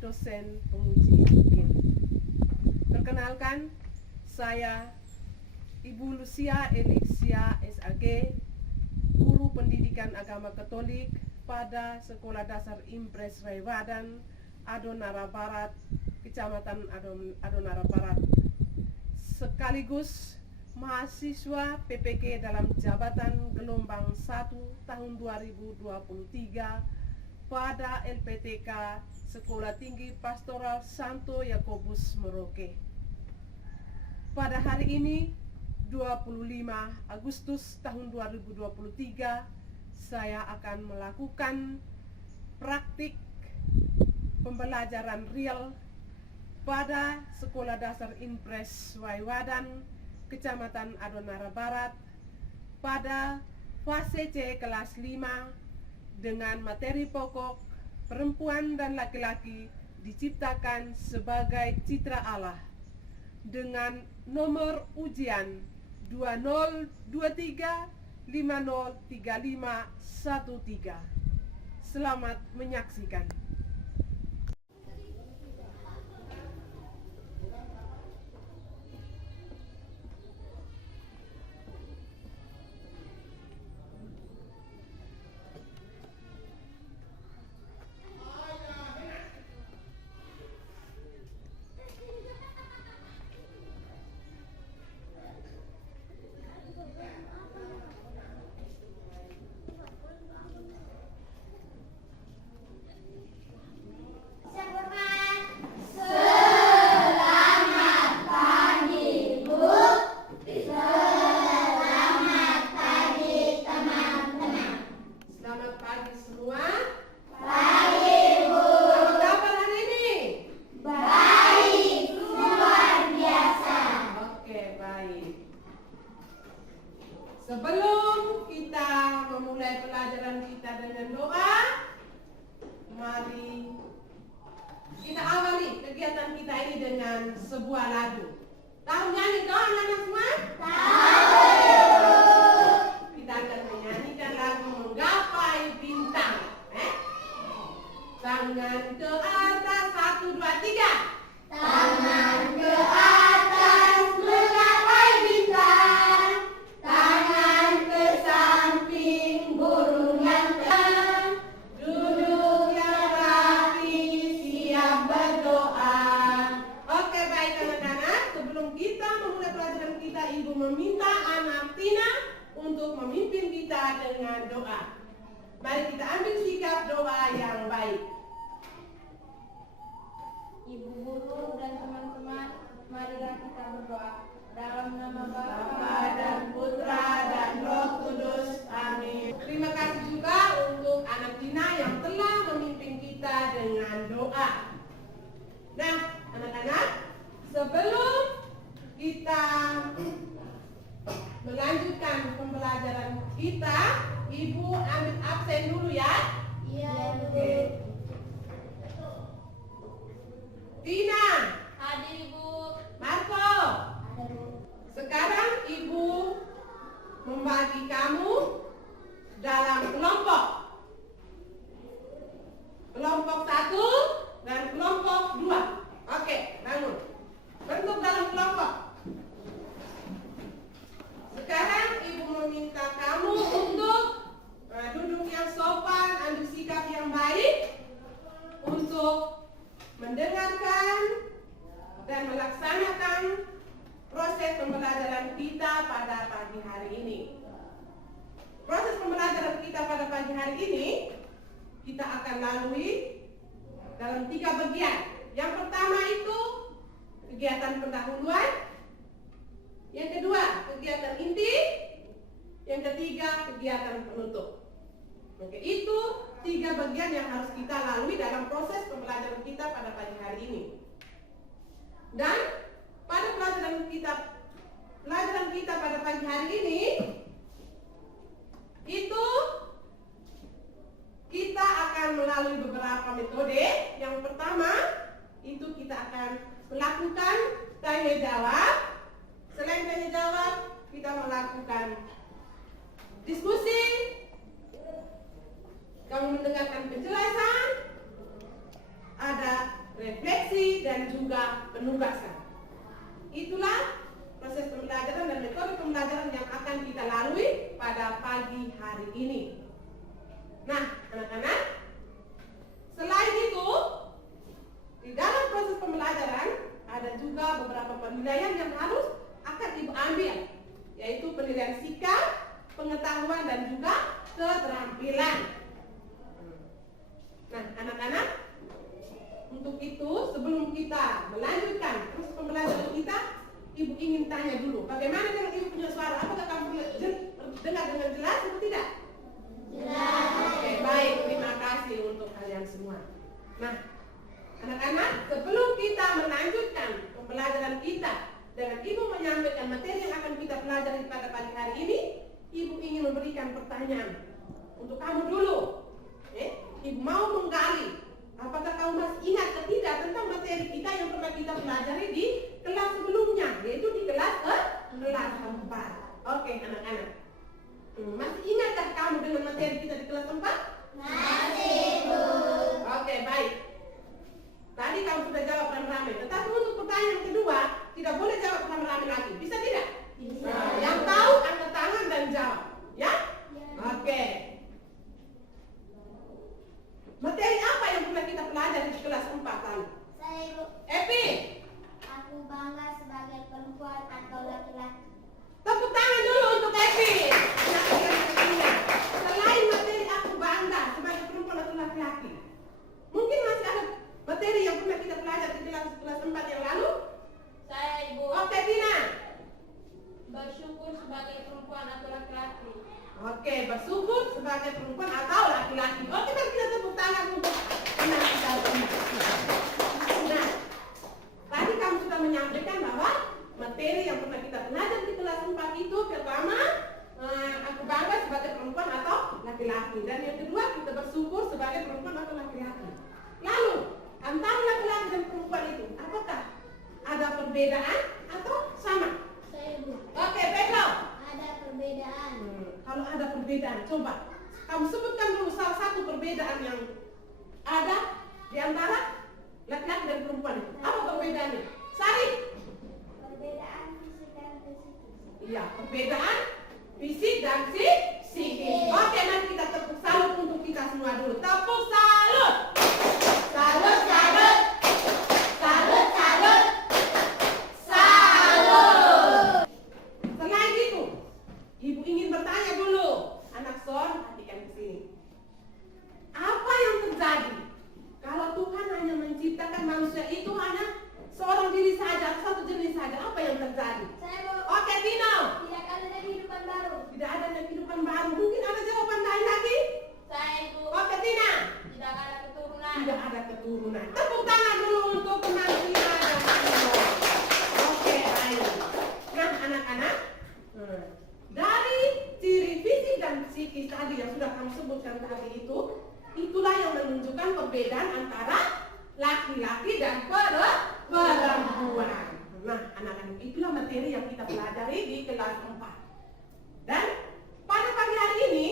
dosen penguji UGM. Perkenalkan, saya Ibu Lucia Elixia SAG, Guru Pendidikan Agama Katolik pada Sekolah Dasar Impres Raiwadan, Adonara Barat, Kecamatan Adonara Barat, sekaligus mahasiswa PPK dalam jabatan gelombang 1 tahun 2023 pada LPTK Sekolah Tinggi Pastoral Santo Yakobus Merauke. Pada hari ini 25 Agustus tahun 2023 saya akan melakukan praktik pembelajaran real pada Sekolah Dasar Impres Raiwadan, Kecamatan Adonara Barat pada fase C kelas 5 dengan materi pokok perempuan dan laki-laki diciptakan sebagai citra Allah dengan nomor ujian 2023503513. Selamat menyaksikan. Sebelum kita memulai pelajaran kita dengan doa, mari kita awali kegiatan kita ini dengan sebuah lagu. Tahu nyanyi doa anak semua? Tahu. Kita akan menyanyikan lagu Menggapai Bintang. Tangan ke atas, 1, 2, 3. Tangan ke atas, menggapai bintang. Tangan ke samping, burung yang tenang. Duduk yang rapi, siap berdoa. Oke, baik anak-anak. Sebelum kita memulai pelajaran kita, Ibu meminta Anak Tina untuk memimpin kita dengan doa. Mari kita ambil sikap doa yang baik. Ibu guru dan teman-teman, marilah kita berdoa. Dalam nama Bapa dan Putra dan Roh Kudus. Amin. Terima kasih juga untuk Anak Tina yang telah memimpin kita dengan doa. Nah, anak-anak, sebelum kita melanjutkan pembelajaran kita, Ibu ambil absen dulu ya. Iya, Oke. Tina, hadir Ibu. Marco, sekarang Ibu membagi kamu dalam kelompok. Kelompok 1 dan kelompok 2. Oke, bangun. Bentuk dalam kelompok. Sekarang Ibu meminta kamu untuk duduk yang sopan, ambil sikap yang baik untuk mendengarkan dan melaksanakan proses pembelajaran kita pada pagi hari ini. Proses pembelajaran kita pada pagi hari ini kita akan lalui dalam 3 bagian. Yang pertama itu kegiatan pendahuluan, yang kedua kegiatan inti, yang ketiga kegiatan penutup. Oke, itu 3 bagian yang harus kita lalui dalam proses pembelajaran kita pada pagi hari ini. Dan pada pelajaran kita pada pagi hari ini itu kita akan melalui beberapa metode. Yang pertama itu kita akan melakukan tanya jawab. Selain tanya jawab, kita melakukan diskusi. Kamu mendengarkan penjelasan, ada refleksi, dan juga penugasan. Itulah proses pembelajaran dan metode pembelajaran yang akan kita lalui pada pagi hari ini. Nah, anak-anak, selain itu, di dalam proses pembelajaran ada juga beberapa penilaian yang harus akan Ibu ambil, yaitu penilaian sikap, pengetahuan, dan juga keterampilan. Nah, anak-anak, untuk itu sebelum kita melanjutkan proses pembelajaran kita, Ibu ingin tanya dulu, bagaimana dengan Ibu punya suara? Apakah kamu dengar dengan jelas atau tidak? Jelas. Oke, baik, terima kasih untuk kalian semua. Nah, anak-anak, sebelum kita melanjutkan pembelajaran kita dengan Ibu menyampaikan materi yang akan kita pelajari pada pagi hari ini, Ibu ingin memberikan pertanyaan untuk kamu dulu. Ibu mau menggali, apakah kamu masih ingat atau tidak tentang materi kita yang pernah kita pelajari di kelas sebelumnya, yaitu di kelas 4. Oke, anak-anak, masih ingatkah kamu dengan materi kita di kelas 4? Masih, Bu. Oke, baik. Tadi kamu sudah jawab rame-rame, tetapi untuk pertanyaan kedua tidak boleh jawab rame-rame lagi. Bisa tidak? Bisa. Yang tahu angkat tangan dan jawab, ya? Oke. Materi apa yang pernah kita pelajari di kelas 4 lalu? Saya, Bu. Epi, Aku bangga sebagai perempuan atau laki-laki. tepuk tangan dulu untuk Epi. Selain materi aku bangga sebagai perempuan atau laki-laki, mungkin masih ada materi yang pernah kita pelajari di kelas 4 yang lalu? Saya, Ibu. Oke, Tina. Bersyukur sebagai perempuan atau laki-laki. Oke, bersyukur sebagai perempuan atau laki-laki. Oke, mari kita tepuk tangan untuk teman kita. Nah, tadi kamu sudah menyampaikan bahwa materi yang pernah kita pelajari di kelas 4 itu pertama, aku bangga sebagai perempuan atau laki-laki. Dan yang kedua, kita bersyukur sebagai perempuan atau laki-laki. Lalu, antara laki-laki dan perempuan itu, apakah ada perbedaan atau sama? Saya, Bu. Oke, baiklah. Ada perbedaan. Kalau ada perbedaan, coba kamu sebutkan dulu salah satu perbedaan yang ada di antara laki-laki dan perempuan itu. Apa perbedaannya? Sari? Perbedaan fisik dan psikis. Iya, perbedaan fisik dan psikis. Oke, nanti kita tepuk salut untuk kita semua dulu. Tepuk salut. Salut, salut. Salut, salut. Salut. Selain itu, Ibu ingin bertanya dulu, anak Son, perhatikan ke sini. Apa yang terjadi kalau Tuhan hanya menciptakan manusia itu hanya seorang diri saja, satu jenis saja? Apa yang terjadi? Saya, Bu. Oke, Tino. Tidak ada kehidupan baru. Tidak ada kehidupan baru. Mungkin ada jawaban lain lagi? Saya, Ibu. Oke, Tina. Tidak ada keturunan. Tidak ada keturunan. Tepuk tangan dulu untuk teman Tina dan Tino. Oke, baik. Nah, anak-anak, dari ciri fisik dan psikis tadi yang sudah kamu sebutkan tadi itu, itulah yang menunjukkan perbedaan antara laki-laki dan perempuan. Nah, anak-anak, itulah materi yang kita pelajari di kelas 4. Dan pada pagi hari ini,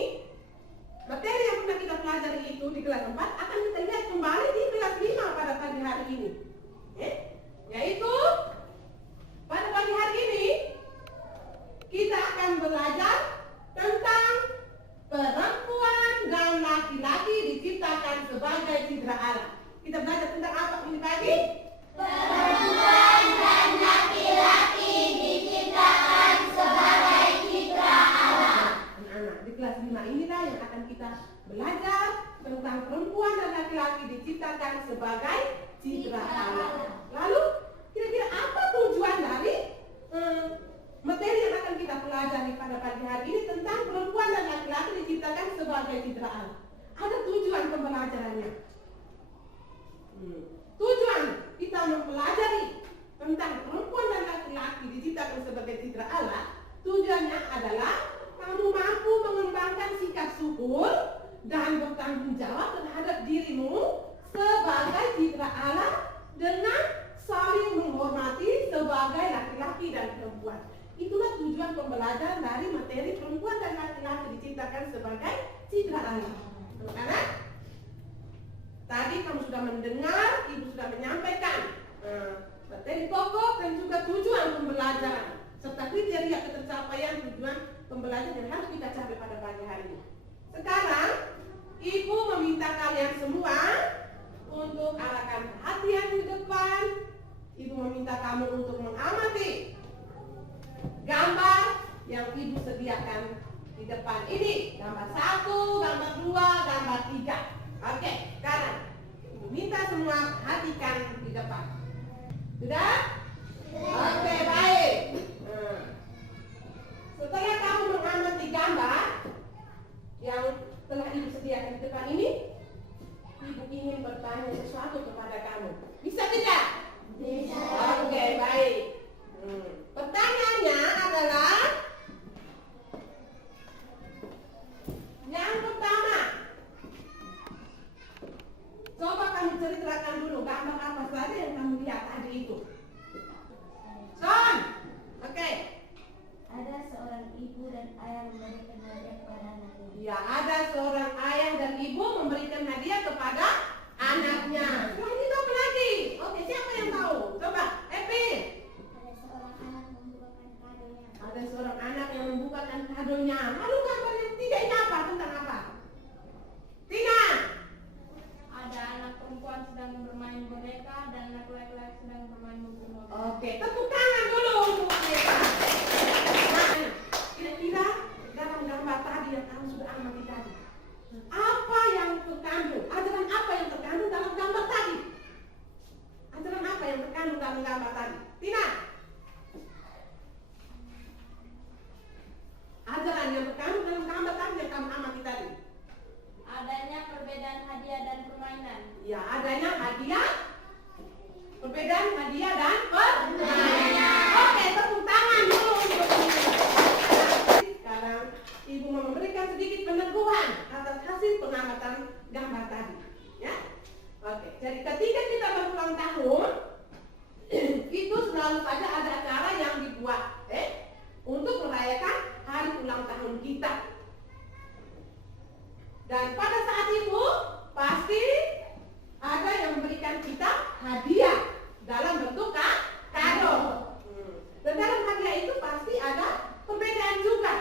materi yang pernah kita pelajari itu di kelas 4 akan kita lihat kembali di kelas 5 pada pagi hari ini. Yaitu pada pagi hari ini kita akan belajar tentang perempuan dan laki-laki diciptakan sebagai citra Allah. Kita belajar tentang apa ini pagi? Perempuan dan laki-laki diciptakan sebagai citra Allah. Anak-anak, di kelas 5 inilah yang akan kita belajar tentang perempuan dan laki-laki diciptakan sebagai citra Allah. Lalu, kira-kira apa tujuan dari materi yang akan kita pelajari pada pagi hari ini tentang perempuan dan laki-laki diciptakan sebagai citra Allah? Ada tujuan pembelajarannya. Tujuan kita mempelajari tentang perempuan dan laki-laki diciptakan sebagai citra Allah, tujuannya adalah kamu mampu mengembangkan sikap syukur dan bertanggung jawab terhadap dirimu sebagai citra Allah dengan saling menghormati sebagai laki-laki dan perempuan. Itulah tujuan pembelajaran dari materi perempuan dan laki-laki diciptakan sebagai citra Allah. Anak-anak, Tadi kamu sudah mendengar, ibu sudah menyampaikan materi pokok dan juga tujuan pembelajaran serta kriteria ketercapaian tujuan pembelajaran yang harus kita capai pada pagi hari ini. Sekarang ibu meminta kalian semua untuk arahkan perhatian di depan. Ibu meminta kamu untuk mengamati gambar yang ibu sediakan di depan ini. Gambar 1, gambar 2, gambar 3. Oke, sekarang ibu minta semua perhatikan di depan. Sudah? Oke, baik. Setelah kamu mengamati gambar yang telah ibu sediakan di depan ini, ibu ingin bertanya sesuatu kepada kamu. Bisa tidak? Bisa. Oke, baik. Pertanyaannya adalah yang pertama. Coba kamu ceritakan dulu gambar apa saja yang kamu lihat tadi itu. Son, oke. Ada seorang ibu dan ayah memberikan hadiah kepada anaknya. Ya, ada seorang ayah dan ibu memberikan hadiah kepada anaknya. Selain itu apa lagi? Oke, siapa yang tahu? Coba, Epi. Ada seorang anak membukakan kadonya. Ada seorang anak yang membukakan kadonya. Lalu gambar yang tiga ini apa? Tentang apa? Tina. Ada anak perempuan sedang bermain boneka dan anak laki-laki sedang bermain mobil-mobil. Oke, tepuk tangan dulu untuk mereka. Nah, kira-kira dalam gambar tadi yang kamu sudah amati tadi, apa yang terkandung? Ajaran apa yang terkandung dalam gambar tadi? Ajaran apa yang terkandung dalam gambar tadi? Tina. Ajaran yang terkandung dalam gambar tadi yang kamu amati tadi. Adanya perbedaan hadiah dan permainan. Ya, adanya hadiah, perbedaan hadiah dan permainan. Oke, tepuk tangan dulu untuk sekarang ibu mau memberikan sedikit peneguhan atas hasil pengamatan gambar tadi. Ya, oke. Jadi ketika kita berulang tahun, itu selalu saja ada acara yang dibuat, untuk merayakan hari ulang tahun kita. Dan pada saat itu pasti ada yang memberikan kita hadiah dalam bentuk kado. Dan dalam hadiah itu pasti ada perbedaan juga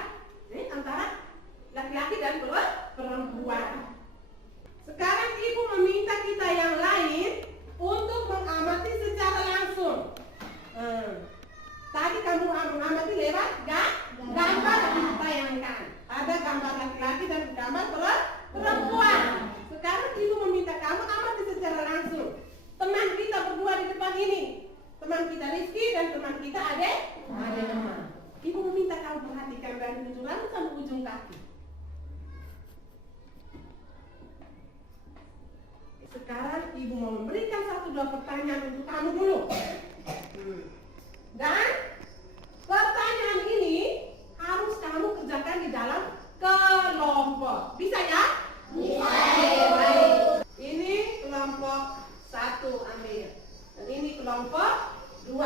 antara laki-laki dan perempuan. Sekarang ibu meminta kita yang lain untuk mengamati secara langsung. Tadi kamu mengamati lewat gambar yang ditayangkan. Ada gambar laki-laki dan gambar perempuan. Sekarang ibu meminta kamu amati secara langsung. Teman kita berdua di depan ini, teman kita Rizky dan teman kita Ade. Ibu meminta kamu perhatikan dari ujung rambut sampai ujung kaki. Sekarang ibu mau memberikan 1-2 pertanyaan untuk kamu dulu. Dan pertanyaan ini harus kamu kerjakan di dalam kelompok. Bisa ya? Bisa. Baik. Ini kelompok 1 ambil. Dan ini kelompok 2.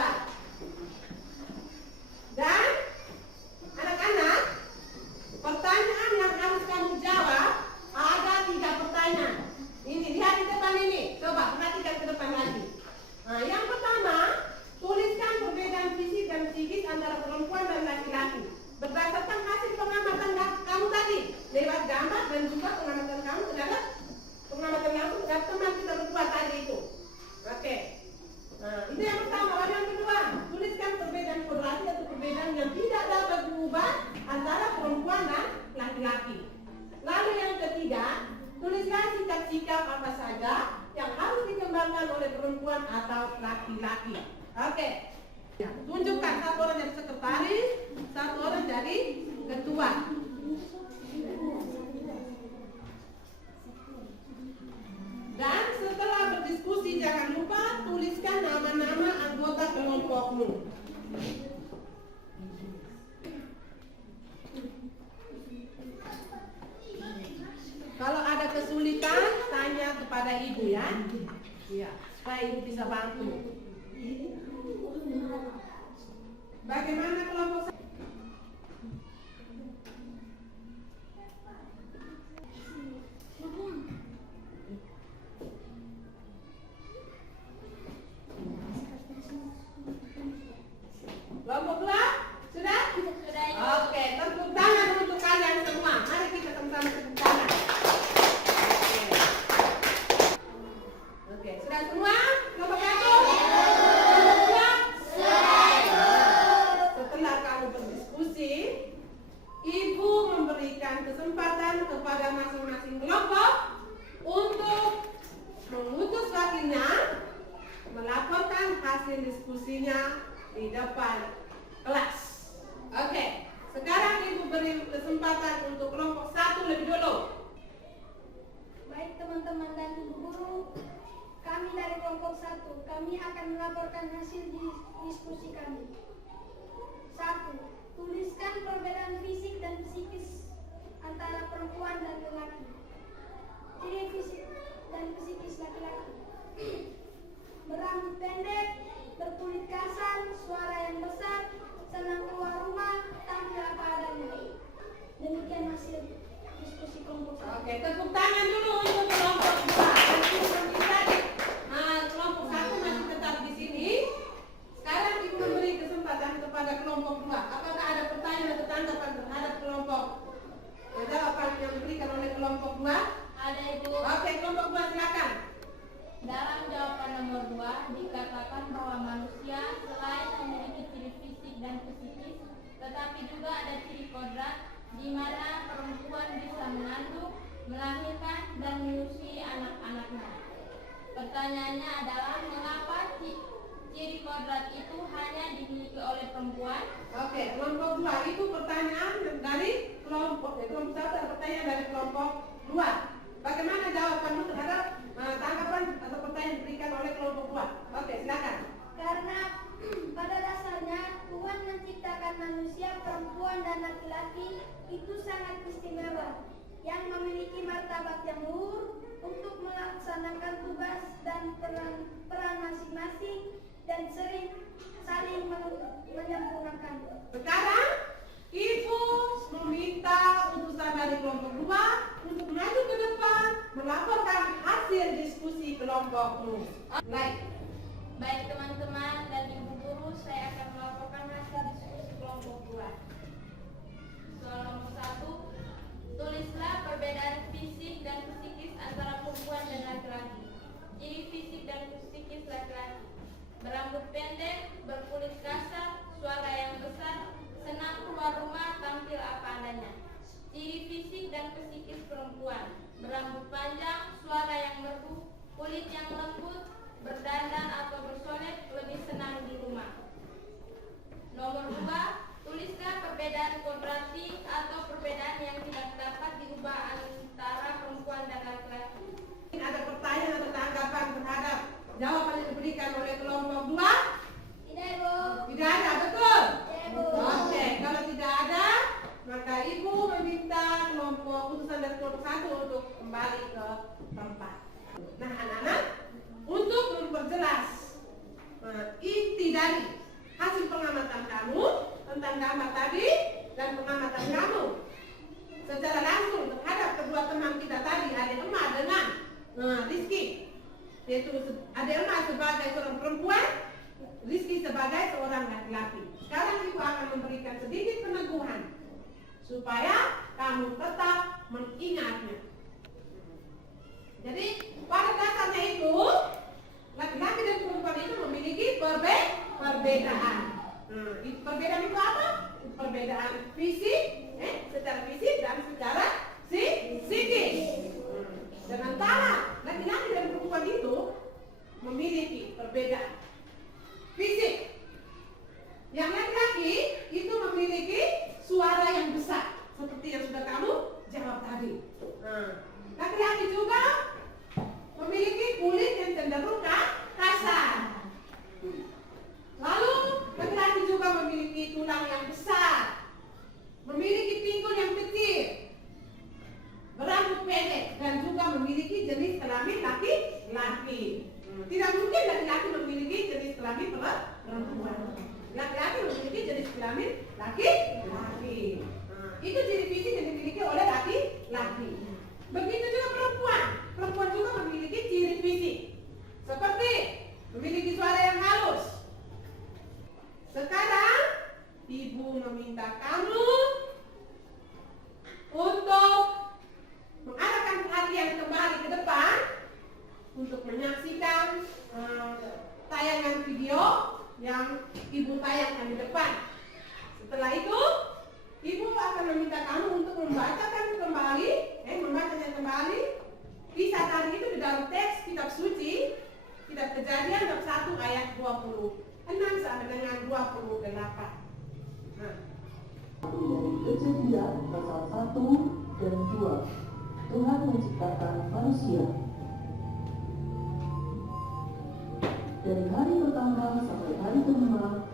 Dan anak-anak, pertanyaan yang harus kamu jawab ada 3 pertanyaan. Ini lihat di depan ini. Coba perhatikan ke depan lagi. Nah, yang pertama, tuliskan perbedaan fisik dan psikis antara perempuan dan laki-laki berdasarkan hasil pengamatan kamu tadi lewat gambar dan juga pengamatan kamu terhadap pengamatan langsung terhadap teman kita berdua tadi itu. Oke. Nah, itu yang pertama. Lalu yang kedua, tuliskan perbedaan kodrati atau perbedaan yang tidak dapat diubah antara perempuan dan laki-laki. Lalu yang ketiga, tuliskan sikap-sikap apa saja yang harus dikembangkan oleh perempuan atau laki-laki. Oke. Ya, tunjukkan 1 orang jadi sekretaris, 1 orang jadi ketua. Dan setelah berdiskusi jangan lupa tuliskan nama-nama anggota kelompokmu. Kalau ada kesulitan tanya kepada ibu ya. Iya, supaya ibu bisa bantu. Bagaimana kelompok diskusinya di depan kelas. Oke, sekarang Ibu beri kesempatan untuk kelompok 1 lebih dulu. Baik teman-teman dan ibu guru, kami dari kelompok 1, kami akan melaporkan hasil diskusi kami. 1. Tuliskan perbedaan fisik dan psikis antara perempuan dan lelaki. Ciri fisik dan psikis laki-laki: berambut pendek, berkulit kasar, suara yang besar, senang keluar rumah, tampil apa adanya. Demikian hasil diskusi kelompok 1. Oke, tepuk tangan dulu untuk kelompok 2. Nah, kelompok 1 masih tetap di sini. Sekarang Ibu memberi kesempatan kepada kelompok 2. Apakah ada pertanyaan atau tanggapan terhadap kelompok jawaban yang diberikan oleh kelompok 2? Ada ibu. Oke, kelompok 2 silakan. Dalam jawaban nomor 2 dikatakan bahwa manusia selain memiliki ciri fisik dan psikis, tetapi juga ada ciri kodrat di mana perempuan bisa mengandung, melahirkan, dan menyusui anak-anaknya. Pertanyaannya adalah mengapa ciri kodrat itu hanya dimiliki oleh perempuan? Oke, kelompok 2 itu pertanyaan dari kelompok 1 ada pertanyaan dari kelompok 2. Bagaimana jawabanmu terhadap tanggapan atau pertanyaan diberikan oleh kelompok 2? Oke, silakan. Karena pada dasarnya Tuhan menciptakan manusia perempuan dan laki-laki itu sangat istimewa, yang memiliki martabat yang luhur untuk melaksanakan tugas dan peran masing-masing dan sering saling menyempurnakan. Sekarang Ibu meminta utusan dari kelompok 2 untuk maju ke depan melaporkan hasil diskusi kelompokmu. Baik teman-teman dan ibu guru, saya akan melaporkan hasil diskusi kelompok 2. Soal nomor 1, tulislah perbedaan fisik dan psikis antara perempuan dan laki-laki. Ciri fisik dan psikis laki-laki: berambut pendek, berkulit kasar, suara yang besar, senang keluar rumah, tampil apa adanya. Ciri fisik dan psikis perempuan: berambut panjang, suara yang merdu, kulit yang lembut, berdandan atau bersolek, lebih senang di rumah. Nomor 2, tuliskan perbedaan kodrati atau perbedaan yang tidak dapat diubah antara perempuan dan laki-laki. Ada pertanyaan atau tanggapan terhadap jawaban yang diberikan oleh kelompok 2? Tidak, Ibu. Tidak ada, betul? Ya, Ibu. Oke, kalau tidak ada, maka Ibu meminta kelompok utusan dari kelompok 1 untuk kembali ke tempat. Nah, anak-anak, untuk memperjelas inti dari hasil pengamatan kamu tentang gambar tadi dan pengamatan kamu secara langsung terhadap kedua teman kita tadi, Adik Emma dengan Rizky, yaitu Adik Emma sebagai seorang perempuan, Rizky sebagai seorang laki-laki. Sekarang Ibu akan memberikan sedikit peneguhan supaya kamu tetap mengingatnya. Jadi pada dasarnya itu laki-laki dan perempuan itu memiliki perbedaan. Perbedaan itu apa? Perbedaan fisik, secara fisik dan secara psikis. Dan antara laki-laki dan perempuan itu memiliki perbedaan fisik. Yang laki-laki itu memiliki suara yang besar, seperti yang sudah kamu jawab tadi. Laki-laki juga memiliki kulit yang cenderung kasar. Lalu laki-laki juga memiliki tulang yang besar, memiliki pinggul yang kecil, berambut pendek, dan juga memiliki jenis kelamin laki-laki. Tidak mungkin laki-laki memiliki jenis kelamin perempuan. Laki-laki memiliki jenis kelamin laki-laki. Itu ciri fisik yang dimiliki oleh laki-laki. Begitu juga perempuan. Perempuan juga memiliki ciri fisik, seperti memiliki suara yang halus. Sekarang Ibu meminta kamu untuk mengarahkan perhatian kembali ke depan untuk menyaksikan tayangan video yang Ibu tayangkan di depan. Setelah itu Ibu akan meminta kamu untuk membacanya kembali kisah tadi itu di dalam teks kitab suci, kitab Kejadian bab 1 ayat 20. sampai dengan 28. Nah. Dari Kejadian pasal 1 dan 2, Tuhan menciptakan manusia. Dari hari pertama sampai hari kelima,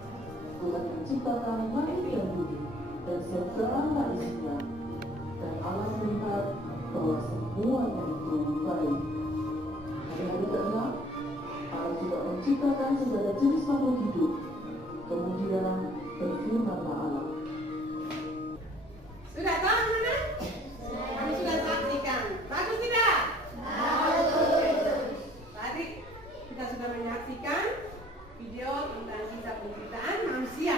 Tuhan menciptakan langit dan bumi dan segala isinya. Dan Allah melihat bahwa semuanya itu baik. Pada hari ke-6, Allah juga menciptakan segala jenis makhluk hidup. Kemudian berfirmanlah Allah. Sudah tahu anak-anak? Kami sudah saksikan. Bagus tidak? Tadi kita sudah menyaksikan video tentang kisah penciptaan manusia.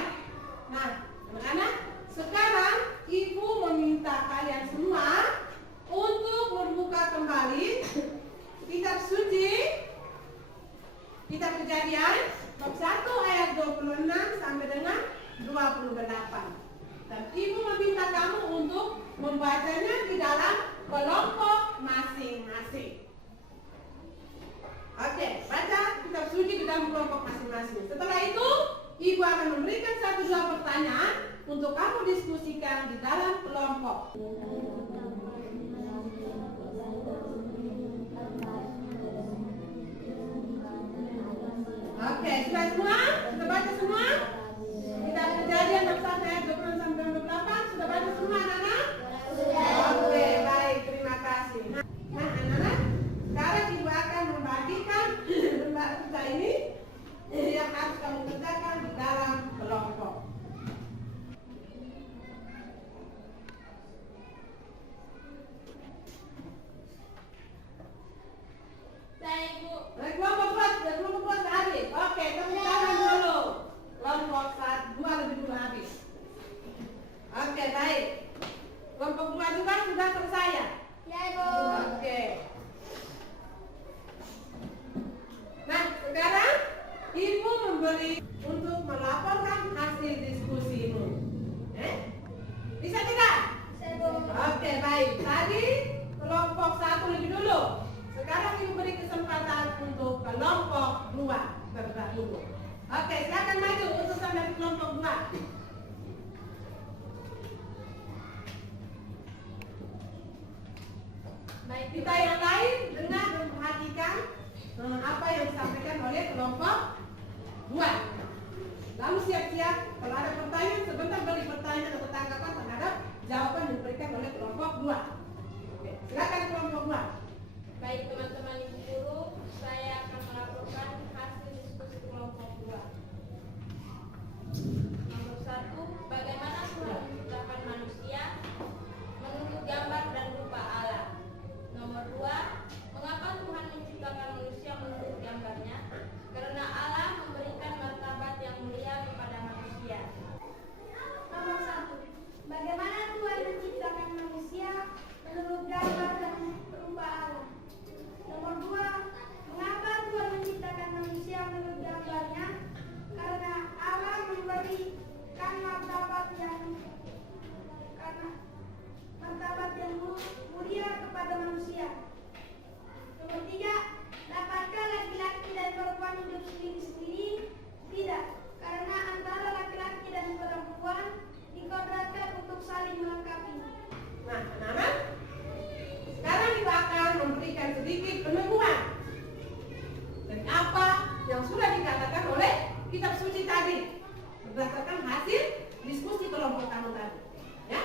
Nah, anak-anak, sekarang Ibu meminta kalian semua untuk membuka kembali kitab suci, kitab Kejadian bab 1 ayat 26 sampai dengan 28. Dan Ibu meminta kamu untuk membacanya di dalam kelompok masing-masing. Oke, baca kitab suci di dalam kelompok masing-masing. Setelah itu, Ibu akan memberikan 1-2 pertanyaan untuk kamu diskusikan di dalam kelompok. Oke, sudah semua? Sudah baca semua? Kitab Kejadian bab 1 ayat 26 sampai 28. Sudah baca semua anak-anak? Oke, baik, terima kasih. Nah, anak-anak, sekarang Ibu akan membagikan lembar kita ini yang harus kamu kerjakan di dalam kelompok. Saya Ibu. Kelompok buat habis. Oke, tepuk tangan dulu. Kelompok 2 lebih dulu habis. Oke, baik. Kelompok 2 juga sudah selesai ya? Ya Ibu. Oke. Nah, sekarang Ibu memberi untuk melaporkan hasil diskusimu. Bisa tidak? Saya Ibu. Oke, baik. Tadi kelompok 1 lebih dulu. Sekarang Ibu beri kesempatan untuk kelompok 2 bergerak dulu. Oke, silakan maju utusan dari kelompok 2. Baik, kita yang lain dengar dan perhatikan apa yang disampaikan oleh kelompok 2. Lalu siap-siap kalau ada pertanyaan, sebentar beri pertanyaan atau tanggapan terhadap jawaban yang diberikan oleh kelompok 2. Oke, silakan kelompok 2. Baik teman-teman Ibu guru, saya akan melaporkan hasil diskusi kelompok 2. Nomor 1, bagaimana Tuhan menciptakan manusia menurut gambar dan rupa Allah. Nomor 2, mengapa Tuhan menciptakan manusia menurut gambarnya? Karena Allah memberikan martabat yang mulia kepada manusia. Nomor 1. Bagaimana Tuhan menciptakan manusia menurut gambar dan rupa Allah? Nomor 2. Mengapa Tuhan menciptakan manusia menurut gambarnya? Karena Allah memberikan martabat yang mulia kepada manusia. Nomor 3. Dapatkah laki-laki dan perempuan hidup sendiri-sendiri? Tidak, karena antara laki-laki dan perempuan dikodratkan untuk saling melengkapi. Nah, anak-anak, sekarang kita akan memberikan sedikit penemuan dari apa yang sudah dikatakan oleh kitab suci tadi berdasarkan hasil diskusi kelompok kamu tadi. Ya,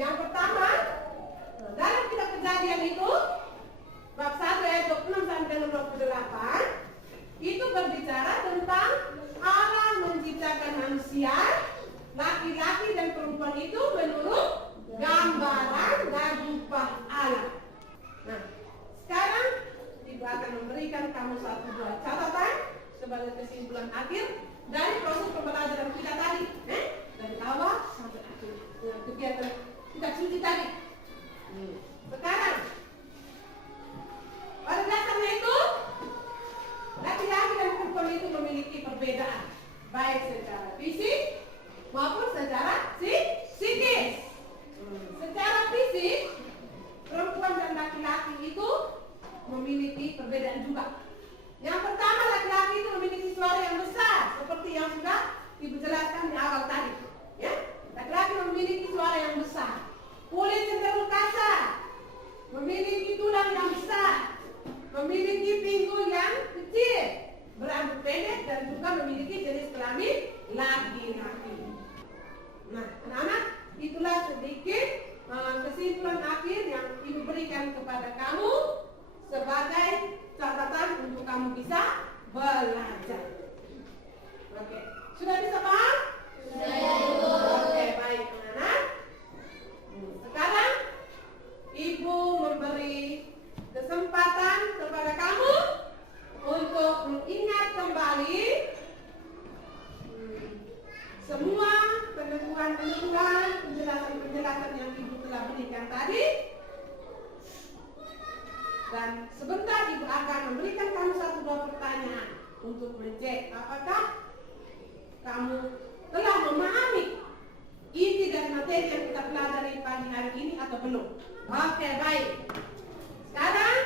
yang pertama, dalam kitab Kejadian itu bab 1 ayat 26 sampai dengan 28 itu berbicara tentang Allah menciptakan manusia, laki-laki dan perempuan itu menurut gambaran dan rupa Allah. Nah, sekarang Ibu akan memberikan kamu 1-2 catatan sebagai kesimpulan akhir dari proses pembelajaran kita tadi, dari awal sampai akhir kegiatan kita suci tadi. Sekarang, pada dasarnya itu laki-laki dan perempuan itu memiliki perbedaan, baik secara fisik maupun secara psikis. Secara fisik, perempuan dan laki-laki itu memiliki perbedaan juga. Yang pertama, laki-laki itu memiliki suara yang besar, seperti yang sudah Ibu jelaskan di awal tadi. Ya, laki-laki memiliki suara yang besar. Kulit cenderung kasar, memiliki tulang yang besar, memiliki pinggul yang kecil, berambut pendek, dan juga memiliki jenis kelamin laki-laki. Nah, anak-anak, itulah sedikit kesimpulan akhir yang Ibu berikan kepada kamu sebagai catatan untuk kamu bisa belajar. Oke, sudah bisa paham? Sudah. Oke, baik anak-anak. Sekarang Ibu memberi kesempatan kepada kamu untuk mengingat kembali semua penentuan-penentuan, penjelasan-penjelasan yang Ibu telah berikan tadi. Dan sebentar Ibu akan memberikan kamu 1-2 pertanyaan untuk mencek apakah kamu telah memahami inti dari materi yang kita pelajari pagi hari ini atau belum. Oke, baik. Sekarang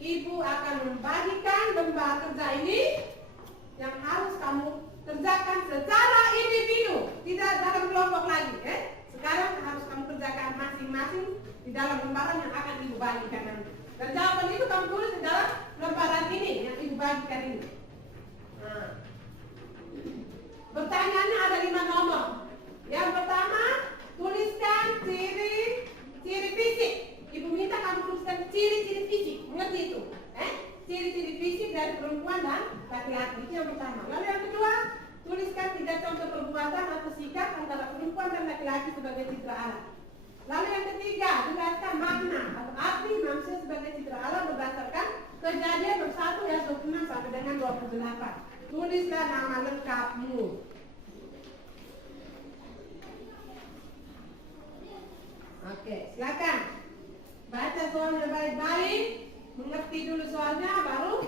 Ibu akan membagikan lembar kerja ini yang harus kamu kerjakan secara individu, tidak dalam kelompok lagi. Sekarang harus kamu kerjakan masing-masing di dalam lembaran yang akan Ibu bagikan nanti. Dan jawaban itu kamu tulis di dalam lembaran ini yang Ibu bagikan ini. Nah, pertanyaannya ada 5 nomor. Yang pertama, tuliskan ciri-ciri fisik. Ibu minta kamu tuliskan ciri-ciri fisik. Mengerti itu? Ciri-ciri fisik dari perempuan dan laki-laki. Itu yang pertama. Lalu yang kedua, tuliskan 3 contoh perbuatan atau sikap antara perempuan dan laki-laki sebagai citra Allah. Lalu yang ketiga, jelaskan makna atau arti manusia sebagai citra Allah berdasarkan Kejadian 1 ayat 26 sampai dengan 28. Tuliskan nama lengkapmu. Oke, silakan. Baca soalnya baik-baik, mengerti dulu soalnya, baru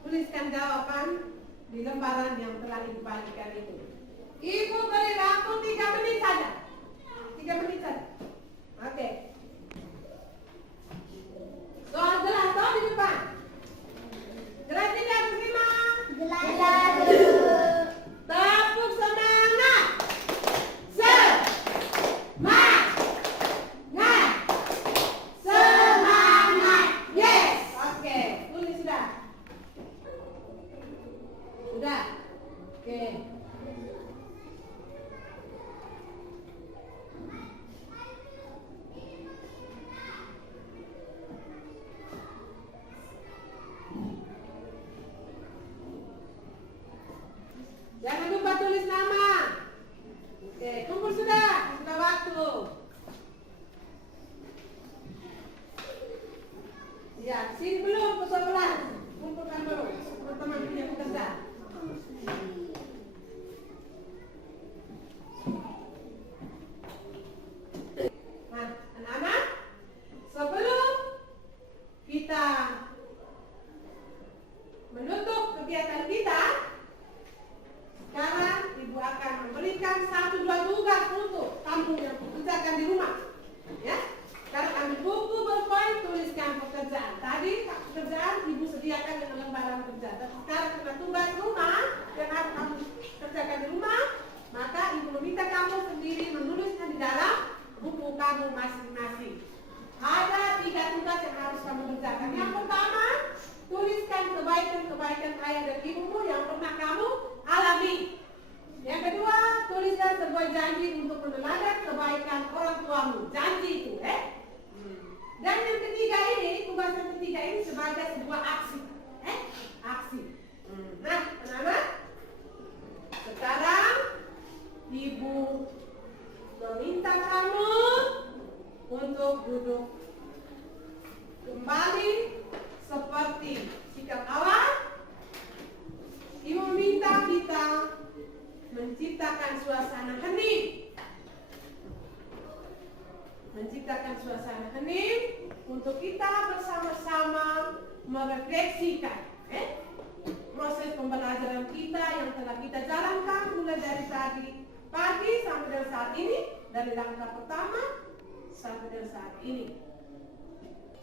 tuliskan jawaban di lembaran yang telah Ibu bagikan itu. Ibu beri waktu 3 menit saja. 3 menit saja. Oke. Soal jelas toh di depan. Jelas tidak terima? Jelas. Tepuk semangat. Semangat. Yes. Oke, tulis sudah. Sudah. Oke. Jangan lupa tulis nama. Oke, kumpul sudah waktu. Ya, sini belum ke sebelah. Kumpulkan dulu teman-teman punya pekerja. Nah, anak-anak, sebelum kita menutup kegiatan kita, sekarang Ibu akan memberikan 1-2 tugas untuk kamu yang kerjakan di rumah. Ya, sekarang ambil buku berpoin, tuliskan pekerjaan. Tadi pekerjaan Ibu sediakan dengan lembaran kerja. Dan sekarang kena tugas rumah yang harus kamu kerjakan di rumah, maka Ibu meminta kamu sendiri menulisnya di dalam buku kamu masing-masing. Ada 3 tugas yang harus kamu kerjakan. Yang pertama, tuliskan kebaikan-kebaikan ayah dan ibumu yang pernah kamu alami. Yang kedua, tuliskan sebuah janji untuk meneladani kebaikan orang tuamu. Janji itu, Dan yang ketiga ini, tugas yang ketiga ini sebagai sebuah aksi. Aksi. Nah, anak-anak, sekarang Ibu meminta kamu untuk duduk kembali seperti sikap awal. Ibu minta kita menciptakan suasana hening. Menciptakan suasana hening untuk kita bersama-sama merefleksikan proses pembelajaran kita yang telah kita jalankan mulai dari tadi pagi sampai dengan saat ini, dari langkah pertama sampai dengan saat ini.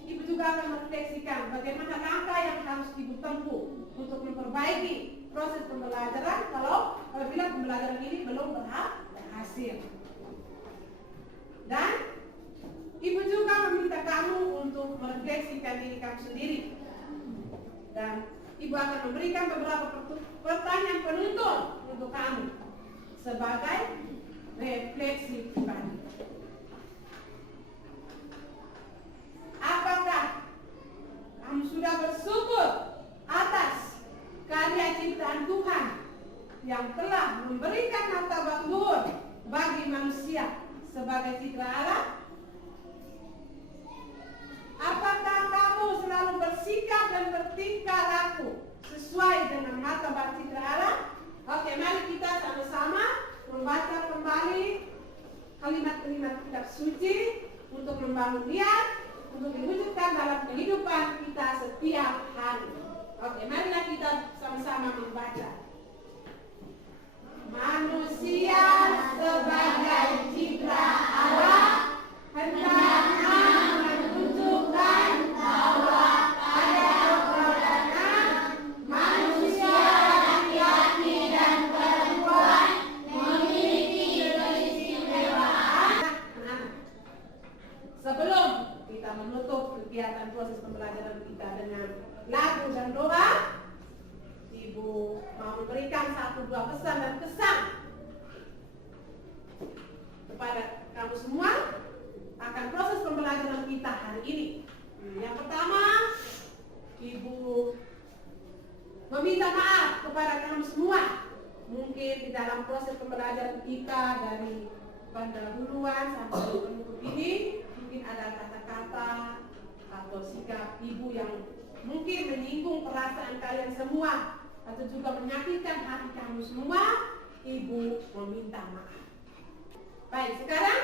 Ibu juga akan merefleksikan bagaimana langkah yang harus Ibu tempuh untuk memperbaiki proses pembelajaran apabila pembelajaran ini belum berhasil. Dan Ibu juga meminta kamu untuk merefleksikan diri kamu sendiri. Dan Ibu akan memberikan beberapa pertanyaan penuntun untuk kamu sebagai refleksi pribadi. Apakah kamu sudah bersyukur atas karya ciptaan Tuhan yang telah memberikan martabat luhur bagi manusia sebagai citra Allah? Apakah kamu selalu bersikap dan bertingkah laku sesuai dengan martabat citra Allah? Oke, mari kita sama-sama membaca kembali kalimat-kalimat kitab suci untuk membangun niat untuk diwujudkan dalam kehidupan kita setiap hari. Oke, marilah kita sama-sama membaca. Manusia sebagai citra Allah hendaknya menunjukkan bahwa ada keberadaan manusia laki-laki dan perempuan memiliki keistimewaan. Sebelum kita menutup kegiatan proses pembelajaran kita dengan lagu dan doa, Ibu mau memberikan 1-2 pesan dan kesan kepada kamu semua akan proses pembelajaran kita hari ini. Yang pertama, Ibu meminta maaf kepada kamu semua. Mungkin di dalam proses pembelajaran kita dari pendahuluan sampai penutup ini, mungkin ada kata-kata atau sikap Ibu yang mungkin menyinggung perasaan kalian semua atau juga menyakitkan hati kamu semua. Ibu meminta maaf. Baik, sekarang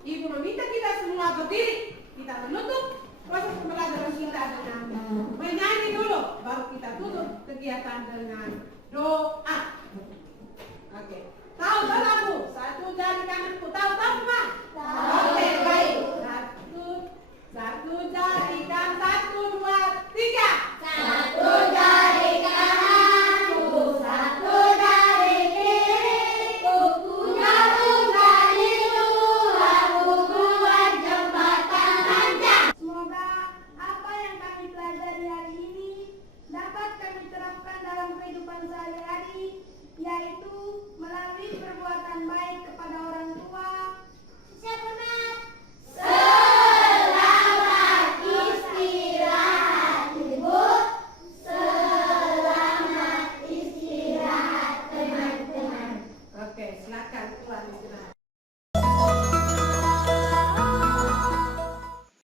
Ibu meminta kita semua berdiri. Kita menutup proses pembelajaran kita dengan menyanyi dulu, baru kita tutup kegiatan dengan doa. Oke. Tahu